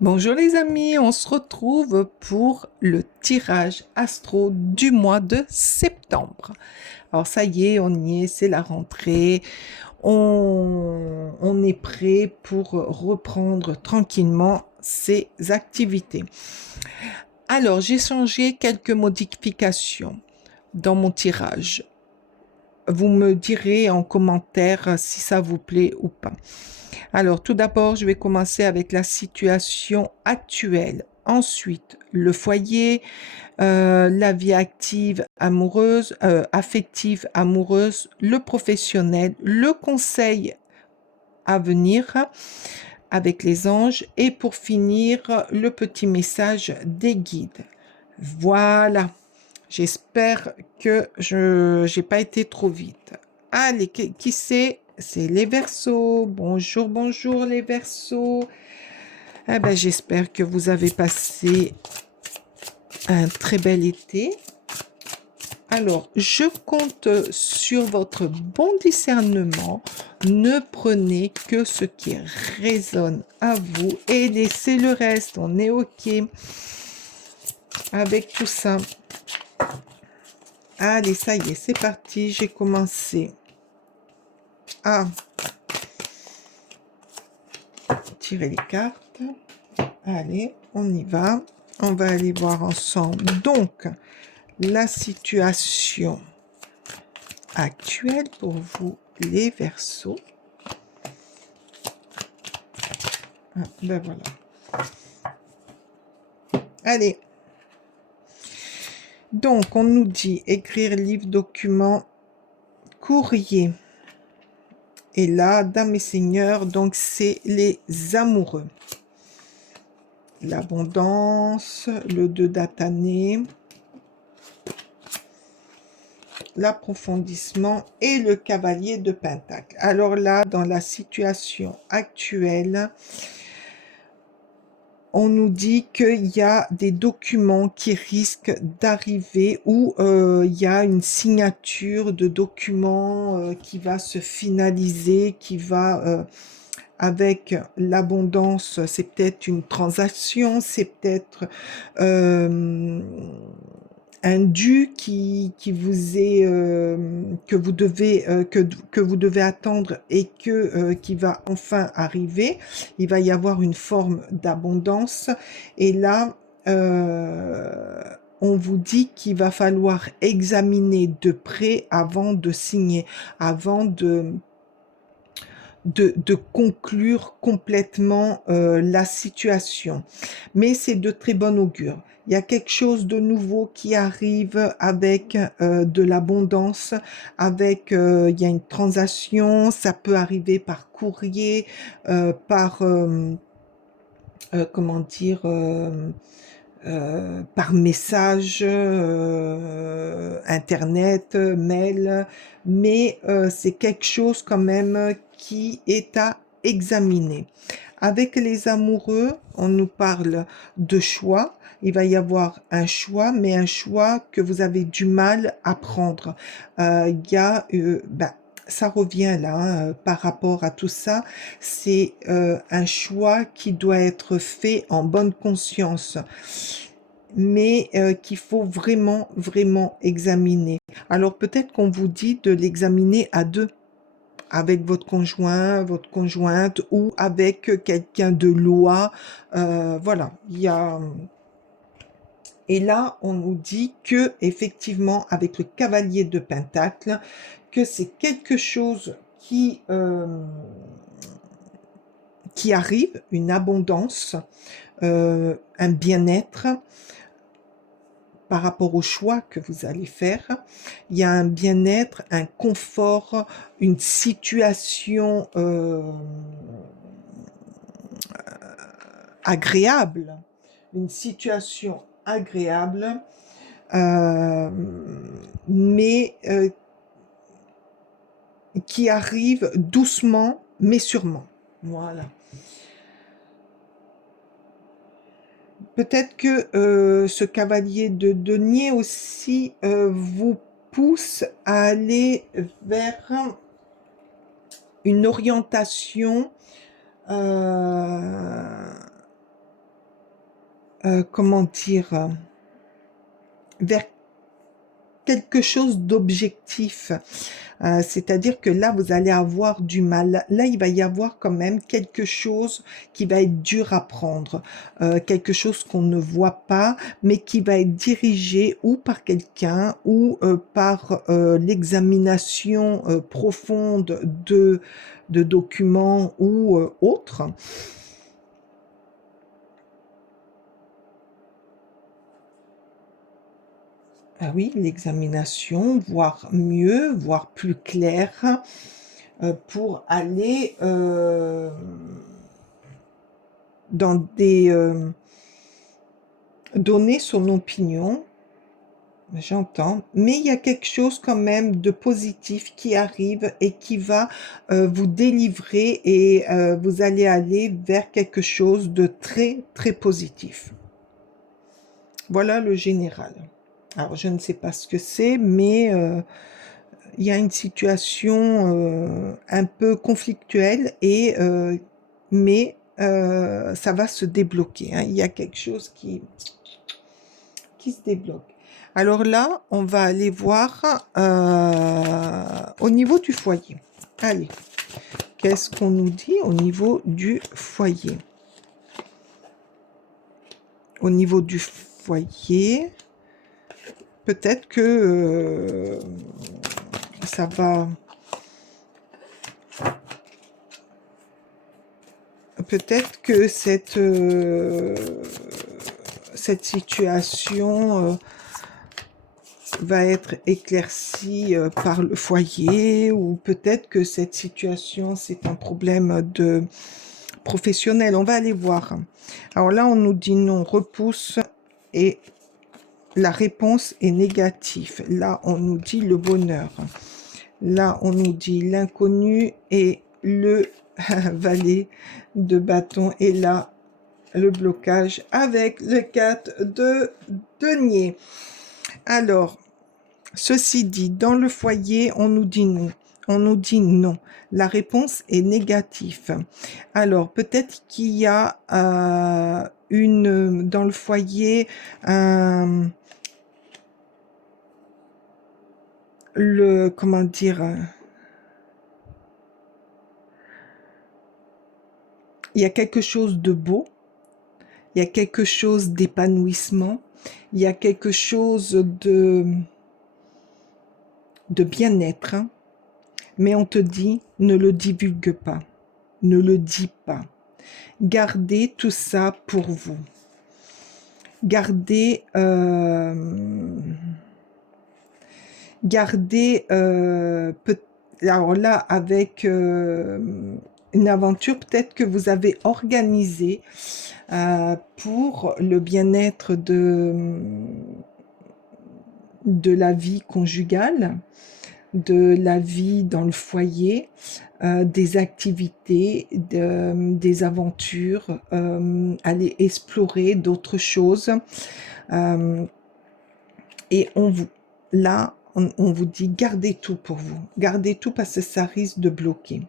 Bonjour les amis, on se retrouve pour le tirage astro du mois de septembre. Alors ça y est, on y est, c'est la rentrée, on est prêt pour reprendre tranquillement ses activités. Alors j'ai changé quelques modifications dans mon tirage. Vous me direz en commentaire si ça vous plaît ou pas. Alors, tout d'abord, je vais commencer avec la situation actuelle. Ensuite, le foyer, la vie active amoureuse, affective amoureuse, le professionnel, le conseil à venir avec les anges et pour finir, le petit message des guides. Voilà, j'espère que je n'ai pas été trop vite. Allez, qui c'est? C'est les Verseaux. Bonjour, bonjour les Verseaux. Eh ben, j'espère que vous avez passé un très bel été. Alors, je compte sur votre bon discernement. Ne prenez que ce qui résonne à vous et laissez le reste. On est OK avec tout ça. Allez, ça y est, c'est parti. J'ai commencé à tirer les cartes. Allez, on y va. On va aller voir ensemble. Donc, la situation actuelle pour vous, les Verseaux. Ah, ben voilà. Allez. Donc, on nous dit écrire, livre, document, courrier. Et là, dames et seigneurs, donc c'est les amoureux. L'abondance, le 2 d'Atané, l'approfondissement et le cavalier de Pentacle. Alors là, dans la situation actuelle, on nous dit qu'il y a des documents qui risquent d'arriver ou il y a une signature de documents qui va se finaliser, qui va avec l'abondance, c'est peut-être une transaction, c'est peut-être un dû qui vous est que vous devez que vous devez attendre et qui va enfin arriver. Il va y avoir une forme d'abondance et là on vous dit qu'il va falloir examiner de près avant de signer, avant de conclure complètement la situation. Mais c'est de très bon augure. Il y a quelque chose de nouveau qui arrive avec de l'abondance, avec il y a une transaction, ça peut arriver par courrier, par comment dire, par message, internet, mail, mais c'est quelque chose quand même qui est à examiner. Avec les amoureux, on nous parle de choix. Il va y avoir un choix, mais un choix que vous avez du mal à prendre. Il y a, ça revient là, hein, par rapport à tout ça. C'est un choix qui doit être fait en bonne conscience, mais qu'il faut vraiment, vraiment examiner. Alors peut-être qu'on vous dit de l'examiner à deux, avec votre conjoint, votre conjointe ou avec quelqu'un de loi. Voilà, il y a... Et là, on nous dit que effectivement, avec le cavalier de Pentacle, que c'est quelque chose qui arrive, une abondance, un bien-être par rapport au choix que vous allez faire. Il y a un bien-être, un confort, une situation agréable, une situation agréable, mais qui arrive doucement, mais sûrement. Voilà. Peut-être que ce cavalier de denier aussi vous pousse à aller vers une orientation comment dire, vers quelque chose d'objectif. C'est-à-dire que là, vous allez avoir du mal. Là, il va y avoir quand même quelque chose qui va être dur à prendre, quelque chose qu'on ne voit pas, mais qui va être dirigé ou par quelqu'un ou par l'examination profonde de documents ou autres. Ah oui, l'examination, voir mieux, voir plus clair, pour aller dans des donner son opinion, j'entends, mais il y a quelque chose quand même de positif qui arrive et qui va vous délivrer et vous allez aller vers quelque chose de très très positif. Voilà le général. Alors je ne sais pas ce que c'est, mais il y a une situation un peu conflictuelle et mais ça va se débloquer, hein. Il y a quelque chose qui se débloque. Alors là, on va aller voir au niveau du foyer. Allez, qu'est-ce qu'on nous dit au niveau du foyer? Au niveau du foyer, peut-être que ça va... Peut-être que cette situation va être éclaircie par le foyer, ou peut-être que cette situation, c'est un problème de professionnel. On va aller voir. Alors là, on nous dit non, repousse, et la réponse est négative. Là, on nous dit le bonheur. Là, on nous dit l'inconnu et le valet de bâton. Et là, le blocage avec le 4 de denier. Alors, ceci dit, dans le foyer, on nous dit non. On nous dit non. La réponse est négative. Alors, peut-être qu'il y a dans le foyer comment dire, il y a quelque chose de beau, il y a quelque chose d'épanouissement, il y a quelque chose de bien-être, hein. Mais on te dit, ne le divulgue pas, ne le dis pas. Gardez tout ça pour vous. Gardez, alors là, avec une aventure peut-être que vous avez organisée pour le bien-être de la vie conjugale, de la vie dans le foyer, des activités, des aventures, aller explorer d'autres choses. Et on vous dit, gardez tout pour vous. Gardez tout parce que ça risque de bloquer.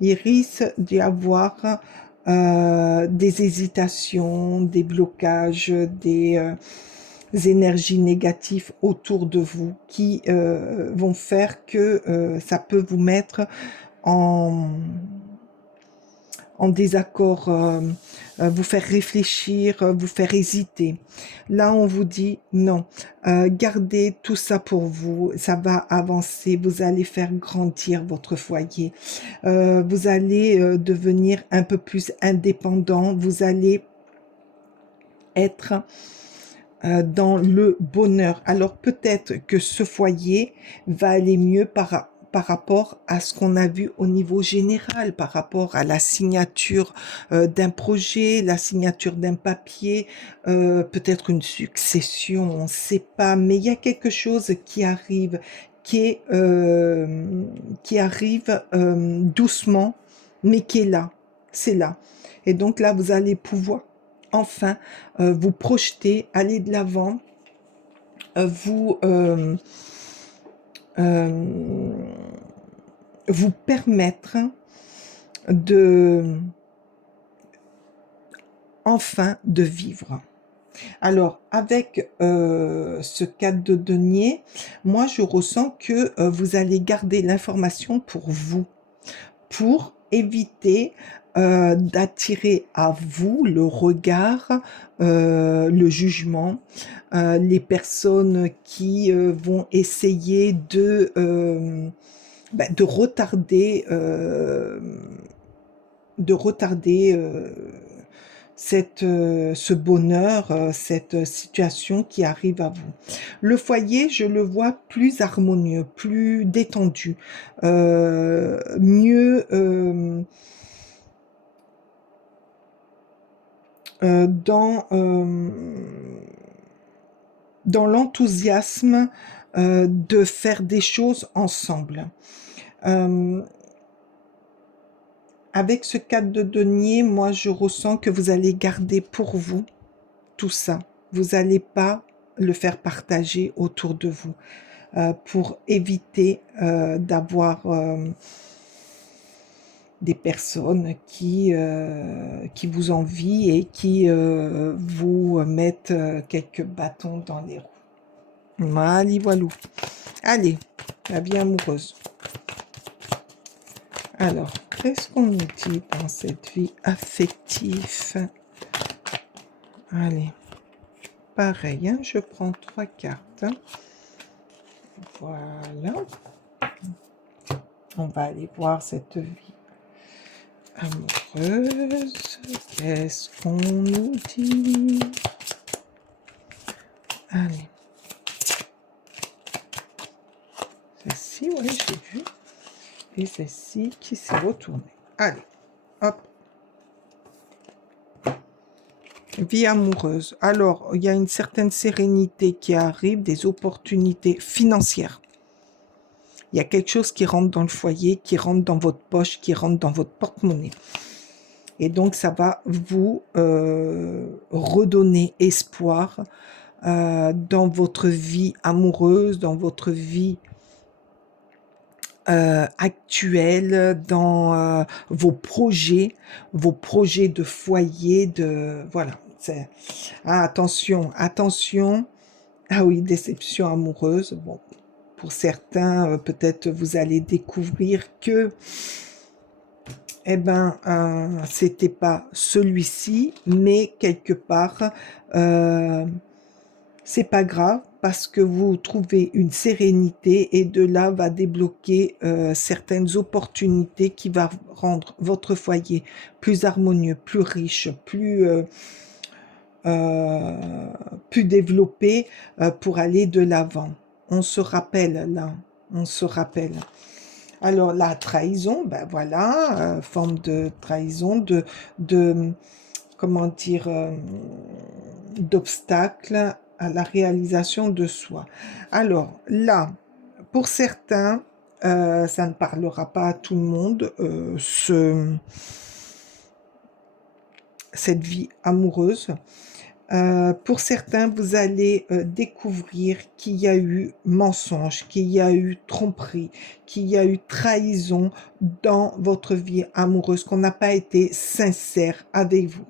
Il risque d'y avoir des hésitations, des blocages, des énergies négatives autour de vous qui vont faire que ça peut vous mettre en désaccord, vous faire réfléchir, vous faire hésiter. Là, on vous dit non, gardez tout ça pour vous, ça va avancer, vous allez faire grandir votre foyer, vous allez devenir un peu plus indépendant, vous allez être dans le bonheur. Alors peut-être que ce foyer va aller mieux par rapport à ce qu'on a vu au niveau général, par rapport à la signature d'un projet, la signature d'un papier, peut-être une succession, on ne sait pas, mais il y a quelque chose qui arrive, qui arrive doucement, mais qui est là, c'est là. Et donc là, vous allez pouvoir enfin vous projeter, aller de l'avant, vous vous permettre de enfin de vivre. Alors, avec ce 4 de denier, moi, je ressens que vous allez garder l'information pour vous, pour éviter d'attirer à vous le regard, le jugement, les personnes qui vont essayer de retarder ce bonheur, cette situation qui arrive à vous. Le foyer, je le vois plus harmonieux, plus détendu, mieux euh, dans, euh, dans l'enthousiasme de faire des choses ensemble. Euh, Avec ce 4 de denier, moi, je ressens que vous allez garder pour vous tout ça. Vous n'allez pas le faire partager autour de vous pour éviter d'avoir des personnes qui vous envient et qui vous mettent quelques bâtons dans les roues. Mali voilou. Allez, la vie amoureuse. Alors, qu'est-ce qu'on nous dit dans cette vie affective? Allez, pareil, hein, je prends 3 cartes. Voilà. On va aller voir cette vie amoureuse. Qu'est-ce qu'on nous dit? Allez. Celle-ci, oui, j'ai vu. Et celle-ci qui s'est retournée. Allez, hop. Vie amoureuse. Alors, il y a une certaine sérénité qui arrive, des opportunités financières. Il y a quelque chose qui rentre dans le foyer, qui rentre dans votre poche, qui rentre dans votre porte-monnaie. Et donc, ça va vous redonner espoir dans votre vie amoureuse, dans votre vie actuelle, dans vos projets de foyer, voilà. Attention, attention. Ah oui, déception amoureuse. Bon, pour certains, peut-être vous allez découvrir que, eh ben, c'était pas celui-ci, mais quelque part, c'est pas grave parce que vous trouvez une sérénité et de là va débloquer certaines opportunités qui va rendre votre foyer plus harmonieux, plus riche, plus développé pour aller de l'avant. On se rappelle là, on se rappelle. Alors la trahison, ben voilà, forme de trahison, de comment dire, d'obstacle à la réalisation de soi. Alors là, pour certains, ça ne parlera pas à tout le monde, cette vie amoureuse. Pour certains, vous allez découvrir qu'il y a eu mensonge, qu'il y a eu tromperie, qu'il y a eu trahison dans votre vie amoureuse, qu'on n'a pas été sincère avec vous.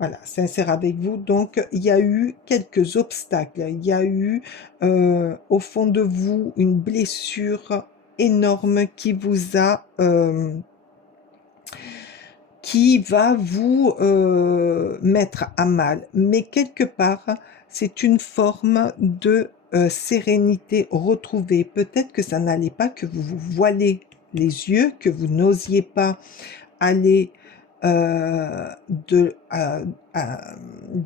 Voilà, sincère avec vous. Donc, il y a eu quelques obstacles. Il y a eu au fond de vous une blessure énorme qui va vous mettre à mal. Mais quelque part, c'est une forme de sérénité retrouvée. Peut-être que ça n'allait pas, que vous vous voilez les yeux, que vous n'osiez pas aller de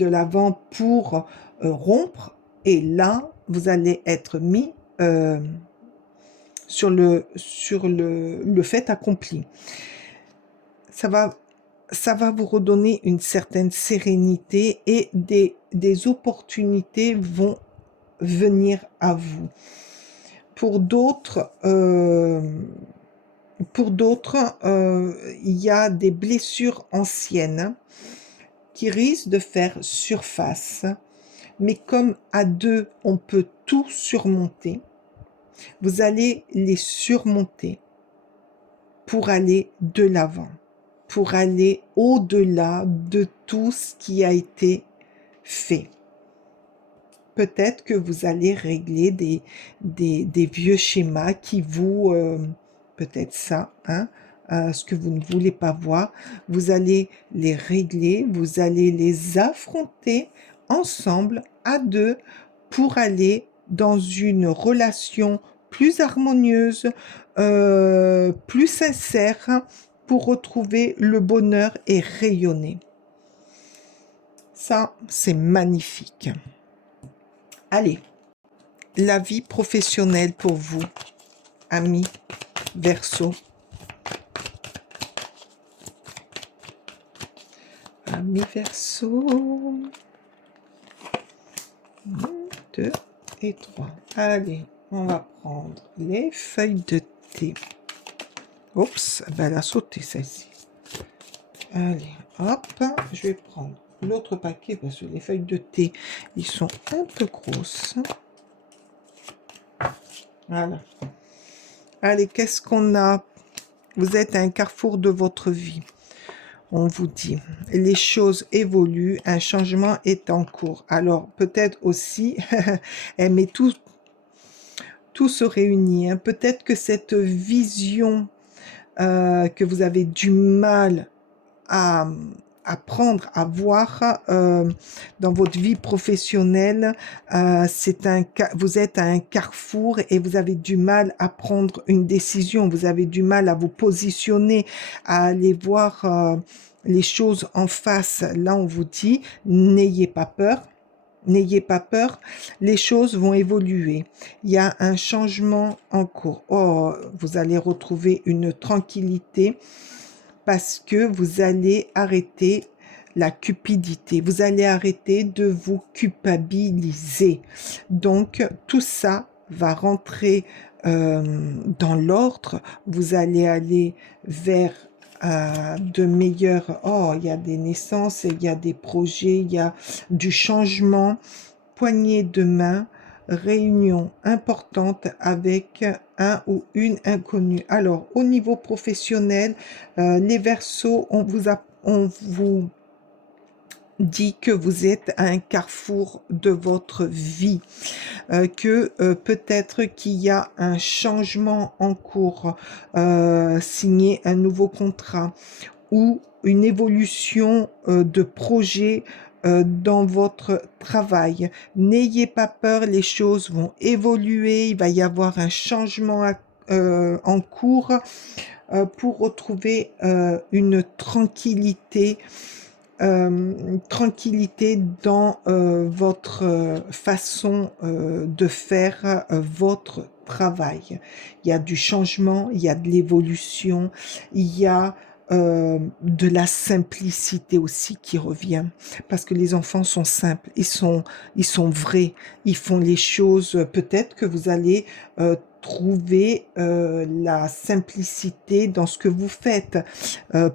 l'avant pour rompre. Et là, vous allez être mis sur le fait accompli. Ça va vous redonner une certaine sérénité et des opportunités vont venir à vous. Pour d'autres, il y a des blessures anciennes qui risquent de faire surface, mais comme à deux, on peut tout surmonter, vous allez les surmonter pour aller de l'avant, pour aller au-delà de tout ce qui a été fait. Peut-être que vous allez régler des vieux schémas qui vous... peut-être ça, hein, ce que vous ne voulez pas voir. Vous allez les régler, vous allez les affronter ensemble, à deux, pour aller dans une relation plus harmonieuse, plus sincère, pour retrouver le bonheur et rayonner. Ça, c'est magnifique. Allez, la vie professionnelle pour vous, amis Verseau. Amis Verseau. 1, 2 et 3. Allez, on va prendre les feuilles de thé. Oups, ben elle a sauté celle-ci. Allez, hop, je vais prendre l'autre paquet parce que les feuilles de thé, ils sont un peu grosses. Voilà. Allez, qu'est-ce qu'on a? Vous êtes à un carrefour de votre vie. On vous dit, les choses évoluent, un changement est en cours. Alors, peut-être aussi, mais tout se réunit. Hein. Peut-être que cette vision que vous avez du mal à apprendre à voir dans votre vie professionnelle, vous êtes à un carrefour et vous avez du mal à prendre une décision, vous avez du mal à vous positionner, à aller voir les choses en face. Là, on vous dit, n'ayez pas peur. N'ayez pas peur, les choses vont évoluer. Il y a un changement en cours. Oh, vous allez retrouver une tranquillité parce que vous allez arrêter la cupidité. Vous allez arrêter de vous culpabiliser. Donc, tout ça va rentrer dans l'ordre. Vous allez aller vers de meilleurs... Oh, il y a des naissances, il y a des projets, il y a du changement. Poignée de main, réunion importante avec un ou une inconnue. Alors, au niveau professionnel, les Verseaux, on vous dit que vous êtes à un carrefour de votre vie, que peut-être qu'il y a un changement en cours, signer un nouveau contrat ou une évolution de projet dans votre travail. N'ayez pas peur, les choses vont évoluer, il va y avoir un changement en cours pour retrouver une tranquillité dans votre façon de faire votre travail. Il y a du changement, il y a de l'évolution, il y a de la simplicité aussi qui revient, parce que les enfants sont simples, ils sont vrais, ils font les choses, peut-être que vous allez trouver la simplicité dans ce que vous faites.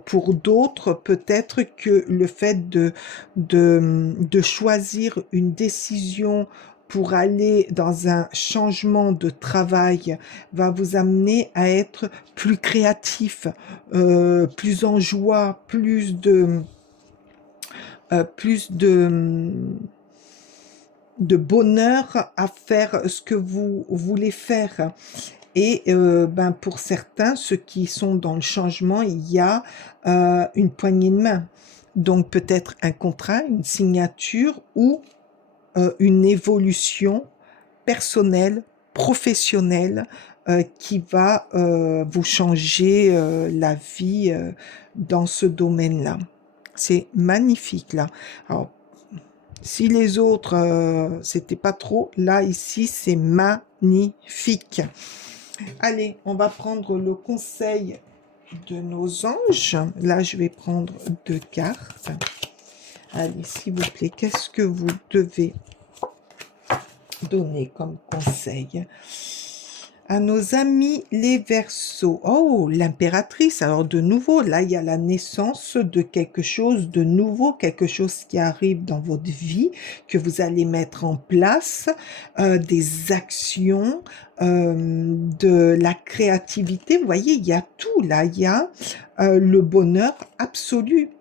Pour d'autres, peut-être que le fait de choisir une décision pour aller dans un changement de travail va vous amener à être plus créatif, plus en joie, plus de bonheur à faire ce que vous voulez faire. Et pour certains, ceux qui sont dans le changement, il y a une poignée de main. Donc peut-être un contrat, une signature ou une évolution personnelle, professionnelle qui va vous changer la vie dans ce domaine-là. C'est magnifique là. Alors, si les autres, c'était pas trop, là, ici, c'est magnifique. Allez, on va prendre le conseil de nos anges. Là, je vais prendre 2 cartes. Allez, s'il vous plaît, qu'est-ce que vous devez donner comme conseil à nos amis les Verseaux? Oh, l'impératrice. Alors de nouveau, là, il y a la naissance de quelque chose de nouveau, quelque chose qui arrive dans votre vie, que vous allez mettre en place, des actions, de la créativité. Vous voyez, il y a tout là. Il y a le bonheur absolu.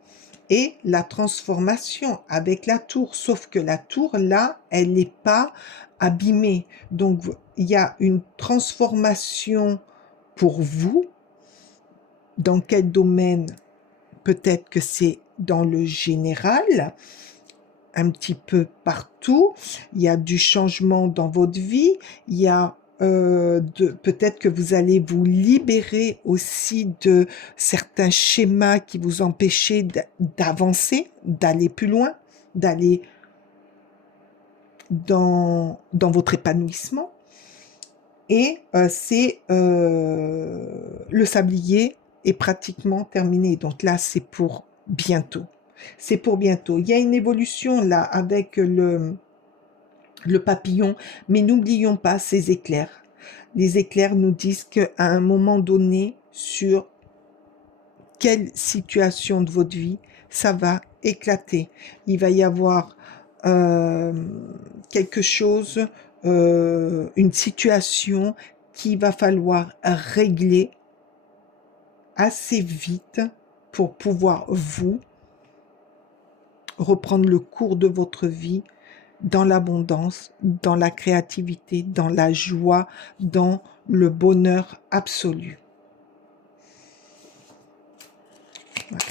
et la transformation avec la tour. Sauf que la tour, là, elle n'est pas abîmée. Donc, il y a une transformation pour vous. Dans quel domaine? Peut-être que c'est dans le général, un petit peu partout. Il y a du changement dans votre vie. Il y a peut-être que vous allez vous libérer aussi de certains schémas qui vous empêchaient d'avancer, d'aller plus loin, d'aller dans votre épanouissement. Et le sablier est pratiquement terminé. Donc là, c'est pour bientôt. C'est pour bientôt. Il y a une évolution là avec le papillon, mais n'oublions pas ces éclairs. Les éclairs nous disent qu'à un moment donné, sur quelle situation de votre vie, ça va éclater. Il va y avoir quelque chose, une situation qu'il va falloir régler assez vite pour pouvoir vous reprendre le cours de votre vie dans l'abondance, dans la créativité, dans la joie, dans le bonheur absolu. Voilà.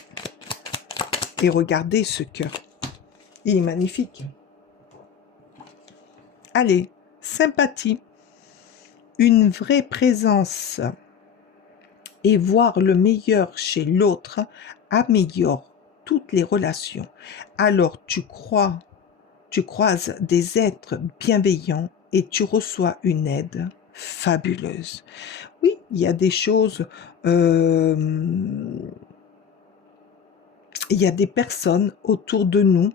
Et regardez ce cœur. Il est magnifique. Allez, sympathie. Une vraie présence et voir le meilleur chez l'autre améliore toutes les relations. Alors tu croises des êtres bienveillants et tu reçois une aide fabuleuse. Oui, il y a des choses, il y a des personnes autour de nous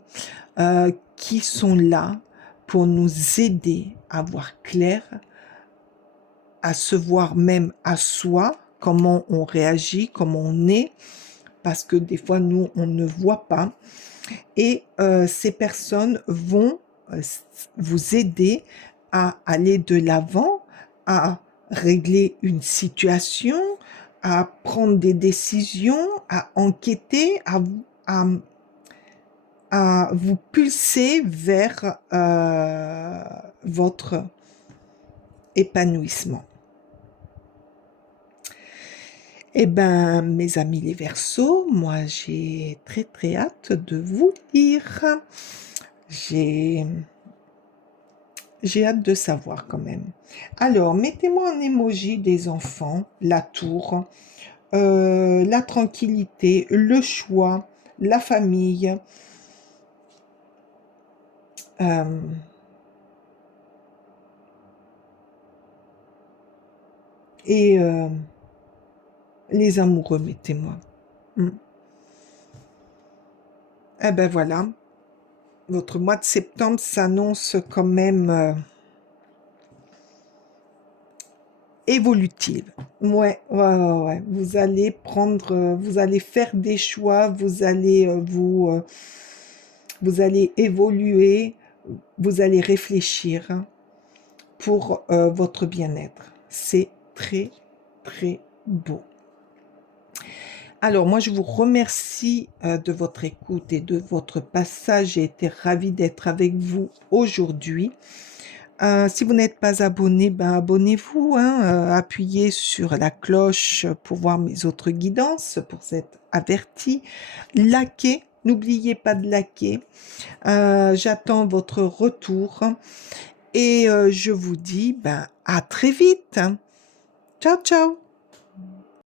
qui sont là pour nous aider à voir clair, à se voir même à soi, comment on réagit, comment on est, parce que des fois, nous, on ne voit pas. Et ces personnes vont vous aider à aller de l'avant, à régler une situation, à prendre des décisions, à enquêter, à vous pulser vers votre épanouissement. Eh bien, mes amis les Verseaux, moi j'ai très très hâte de vous lire. J'ai hâte de savoir quand même. Alors, mettez-moi un emoji des enfants, la tour, la tranquillité, le choix, la famille. Et les amoureux, mettez-moi. Eh ben voilà, votre mois de septembre s'annonce quand même évolutive. Ouais. Vous allez vous allez faire des choix, vous allez vous allez évoluer, vous allez réfléchir pour votre bien-être. C'est très, très beau. Alors, moi, je vous remercie de votre écoute et de votre passage. J'ai été ravie d'être avec vous aujourd'hui. Si vous n'êtes pas abonné, ben abonnez-vous, appuyez sur la cloche pour voir mes autres guidances, pour être averti. Likez, n'oubliez pas de liker. J'attends votre retour et je vous dis à très vite. Ciao, ciao.